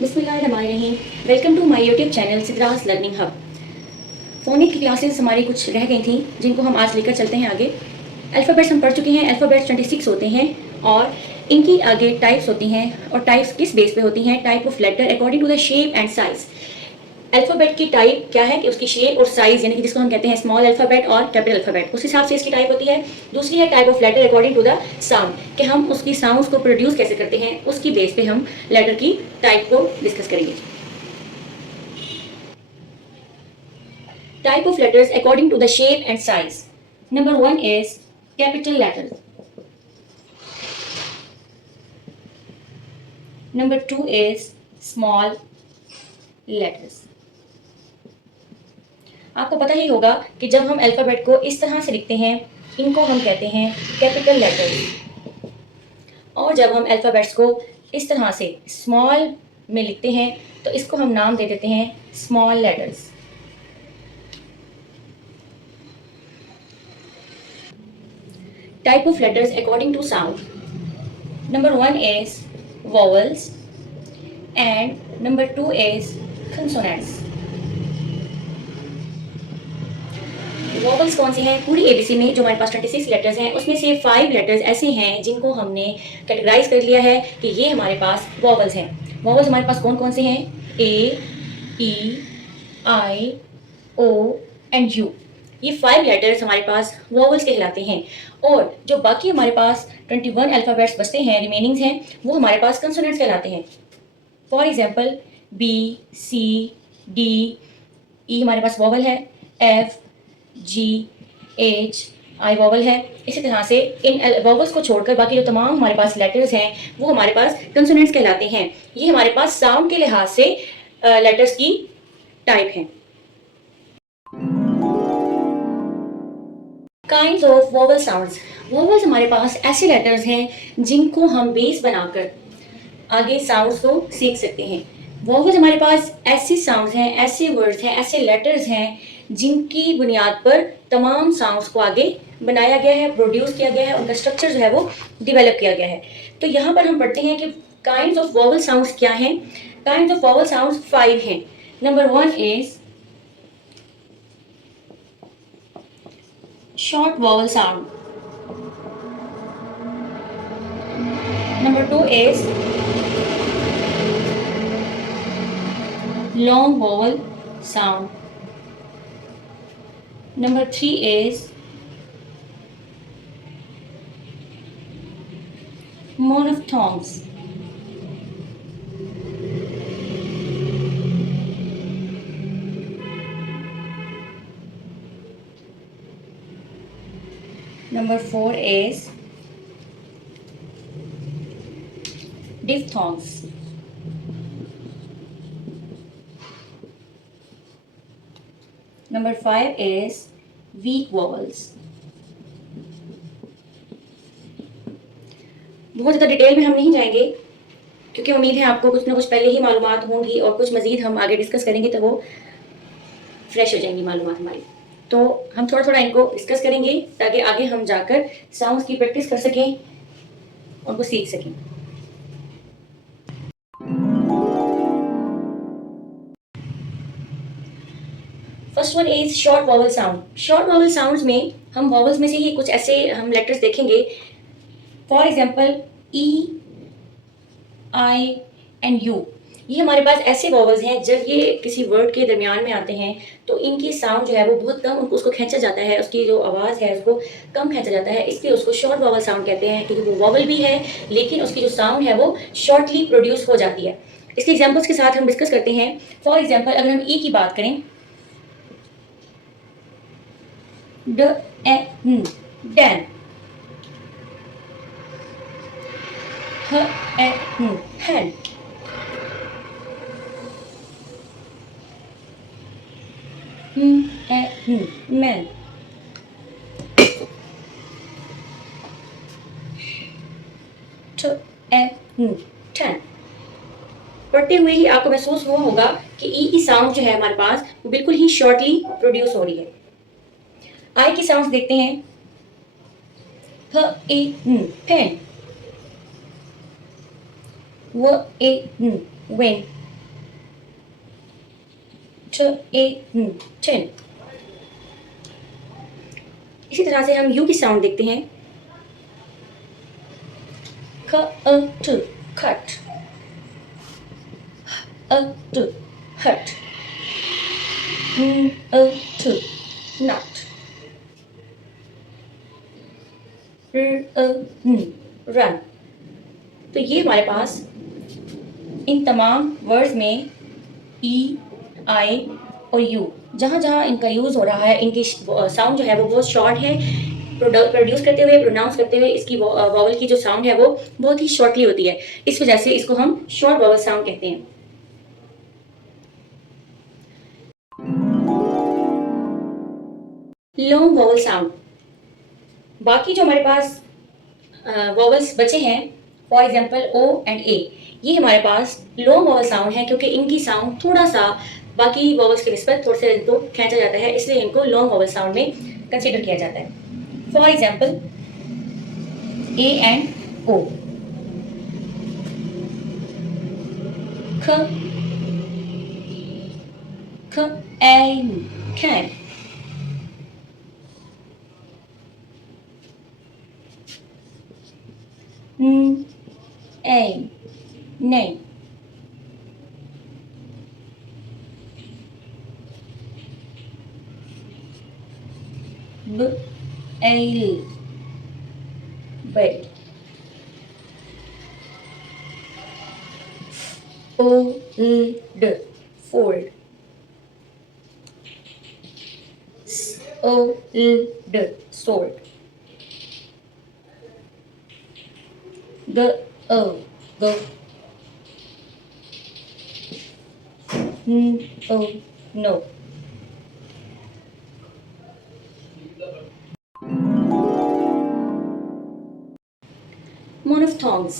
बिस्मिल्लाहिर्रहमानिर्रहीम। Welcome to my YouTube channel Sidra's learning hub. Phonic की classes हमारी कुछ रह गई थी जिनको हम आज लेकर चलते हैं आगे। अल्फ़ाबेट्स हम पढ़ चुके हैं। अल्फ़ाबेट्स 26 होते हैं और इनकी आगे टाइप्स होती हैं। और टाइप्स किस बेस पे होती हैं? Type of letter according to the shape and size. Alphabet की टाइप क्या है कि उसकी शेप और साइज़, यानी कि जिसको हम कहते हैं स्मॉल अल्फ़ाबेट और कैपिटल अल्फ़ाबेट, उस हिसाब से इसकी टाइप होती है। दूसरी है type of letter according to the sound, कि हम उसकी साउंड्स को प्रोड्यूस कैसे करते हैं, उसकी बेस पे हम लेटर की टाइप को डिस्कस करेंगे। Type of letters according to the shape and size. Number 1 is capital letters. Number 2 is small letters. आपको पता ही होगा कि जब हम अल्फ़ाबेट को इस तरह से लिखते हैं, इनको हम कहते हैं कैपिटल लेटर्स। और जब हम अल्फ़ाबेट्स को इस तरह से स्मॉल में लिखते हैं तो इसको हम नाम दे देते हैं small letters. Type of letters according to sound. Number 1 is vowels and number 2 is consonants. Vowels कौन से हैं? पूरी एबीसी में जो हमारे पास 26 लेटर्स हैं उसमें से 5 लेटर्स ऐसे हैं जिनको हमने कैटेगराइज कर लिया है कि ये हमारे पास वॉवल्स हैं। वॉवल्स हमारे पास कौन कौन से हैं? ए, ई, आई, ओ एंड यू। ये 5 लेटर्स हमारे पास वॉवल्स कहलाते हैं। और जो बाकी हमारे पास 21 अल्फ़ाबेट्स बचते हैं, रिमेनिंग्स हैं, वो हमारे पास कंसोनेंट्स कहलाते हैं। For example B, C, D, E हमारे पास वॉवल है, F, G, H, I vowel है। इसी तरह से इन वॉवल्स को छोड़कर बाकी जो तमाम हमारे पास लेटर्स हैं वो हमारे पास कंसोनेंट्स कहलाते हैं। ये हमारे पास साउंड के लिहाज से लेटर्स की टाइप हैं। Kinds of vowel sounds. Vowels हमारे पास ऐसे लेटर्स हैं जिनको हम बेस बनाकर आगे साउंड्स को सीख सकते हैं। वोवल्स हमारे पास ऐसी साउंड्स हैं, ऐसे वर्ड्स हैं, ऐसे लेटर्स हैं जिनकी बुनियाद पर तमाम साउंड्स को आगे बनाया गया है, प्रोड्यूस किया गया है, उनका स्ट्रक्चर जो है वो डिवेलप किया गया है। तो यहाँ पर हम पढ़ते हैं कि काइंड्स ऑफ वोवल साउंड्स क्या हैं। काइंड्स ऑफ वोवल साउंड्स 5 हैं। Number 1 is short vowel sound. Number 2 is long vowel sound. Number 3 is monophthongs. Number 4 is diphthongs. Number 5 is weak vowels. बहुत ज़्यादा डिटेल में हम नहीं जाएंगे क्योंकि उम्मीद है आपको कुछ ना कुछ पहले ही मालूमात होंगी और कुछ मज़ीद हम आगे डिस्कस करेंगे तो वो फ्रेश हो जाएंगी मालूमात हमारी। तो हम थोड़ा थोड़ा इनको डिस्कस करेंगे ताकि आगे हम जाकर साउंड्स की प्रैक्टिस कर सकें, उनको सीख सकें। First one is short vowel sound. Short vowel sounds में हम वॉवल्स में से ही कुछ ऐसे हम लेटर्स देखेंगे। For example E, I and you. ये हमारे पास ऐसे वॉवल्स हैं जब ये किसी वर्ड के दरमियान में आते हैं तो इनकी साउंड जो है वो बहुत कम, उसको खींचा जाता है, उसकी जो आवाज़ है उसको कम खींचा जाता है, इसलिए उसको शॉर्ट वॉवल साउंड कहते हैं क्योंकि वो वॉवल भी है लेकिन उसकी जो साउंड है वो शॉर्टली प्रोड्यूस हो जाती है। इसके एग्जाम्पल्स के साथ हम डिस्कस करते हैं। फॉर एग्जाम्पल अगर हम ई की बात करें, ड ए डैन, ह ए हैंड, मैन, टन। पढ़ते हुए ही आपको महसूस हुआ होगा कि ई की साउंड जो है हमारे पास वो बिल्कुल ही शॉर्टली प्रोड्यूस हो रही है। आई की साउंड्स देखते हैं। प ए न पेन, व ए न वेन, ट ए न टेन। इसी तरह से हम यू की साउंड देखते हैं। ख अ ट खट, अ ट हट, न अ ट नट, र अ न रन। तो ये हमारे पास इन तमाम वर्ड्स में ई, आई और यू, जहाँ जहाँ इनका यूज़ हो रहा है, इनकी साउंड जो है वो बहुत शॉर्ट है। प्रोड्यूस करते हुए, प्रोनाउंस करते हुए इसकी वॉवल की जो साउंड है वो बहुत ही शॉर्टली होती है। इस वजह से इसको हम शॉर्ट वॉवल साउंड कहते हैं। लॉन्ग वॉवल साउंड, बाकी जो हमारे पास वॉवल्स बचे हैं, फॉर एग्जांपल ओ एंड ए, ये हमारे पास लॉन्ग वॉवल साउंड है क्योंकि इनकी साउंड थोड़ा सा बाकी वॉवल्स के निस्बत थोड़ा सा इनको खींचा जाता है, इसलिए इनको लॉन्ग वॉवल साउंड में कंसीडर किया जाता है। For example A and O, ख ख N can, n a name, b a l bed, o l d fold, s o l d sold, g o go, n o no। मोनोफ्थोंग्स,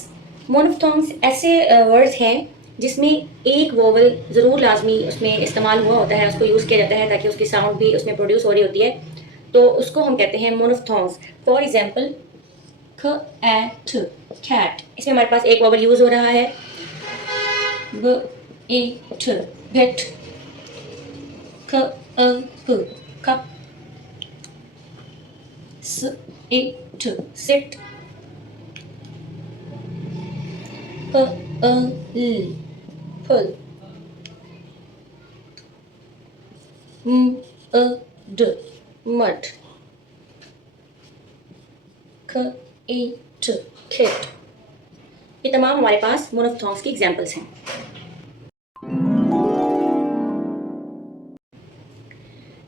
मोनोफ्थोंग्स ऐसे words हैं जिसमें एक vowel ज़रूर लाजमी उसमें इस्तेमाल हुआ होता है, उसको यूज़ किया जाता है ताकि उसकी साउंड भी उसमें प्रोड्यूस हो रही होती है, तो उसको हम कहते हैं मोनोफ्थोंग्स। फॉर एग्जांपल ख ए ठ कैट, इसमें हमारे पास एक वोवल यूज़ हो रहा है। ब ए ठ बेट, ख अ प कप, स ए ठ सिट, प अ ल pull, m a d mud, k a t kit। ये तमाम हमारे पास मोनोफ्थोंग्स की एग्जांपल्स हैं।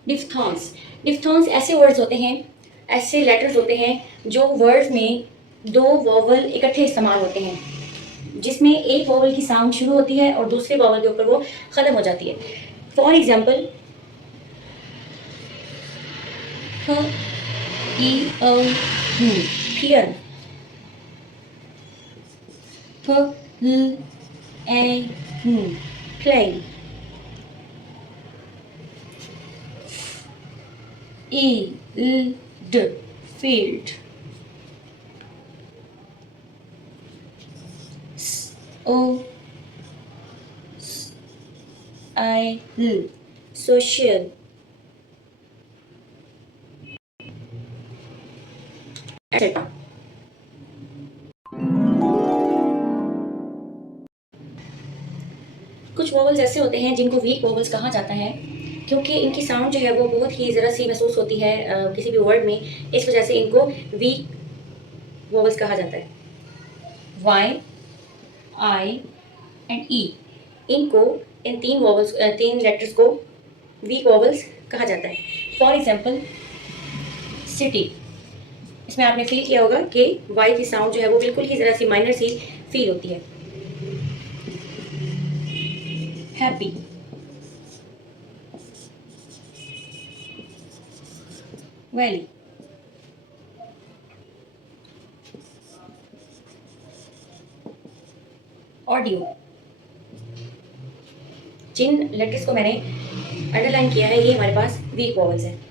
डिफ्थोंग्स, डिफ्थोंग्स ऐसे वर्ड्स होते हैं, ऐसे लेटर्स होते हैं जो वर्ड्स में दो वोवल इकट्ठे इस्तेमाल होते हैं, जिसमें एक वोवल की साउंड शुरू होती है और दूसरे वोवल के ऊपर वो ख़त्म हो जाती है। फॉर एग्जांपल ह ई अ पियन, प ल ए play, e l d field, s o s I l social, etc। कुछ वोवल्स ऐसे होते हैं जिनको वीक वोवल्स कहा जाता है क्योंकि इनकी साउंड जो है वो बहुत ही ज़रा सी महसूस होती है किसी भी वर्ड में, इस वजह से इनको वीक वोवल्स कहा जाता है। वाई, आई एंड ई, इनको इन तीन वोवल्स तीन लेटर्स को वीक वोवल्स कहा जाता है। फॉर एग्जांपल सिटी, इसमें आपने फील किया होगा कि वाई की साउंड जो है वो बिल्कुल ही ज़रा सी माइनर सी फील होती है। Happy, valley, audio. जिन लेटर्स को मैंने अंडरलाइन किया है ये हमारे पास वीक वोवल्स हैं।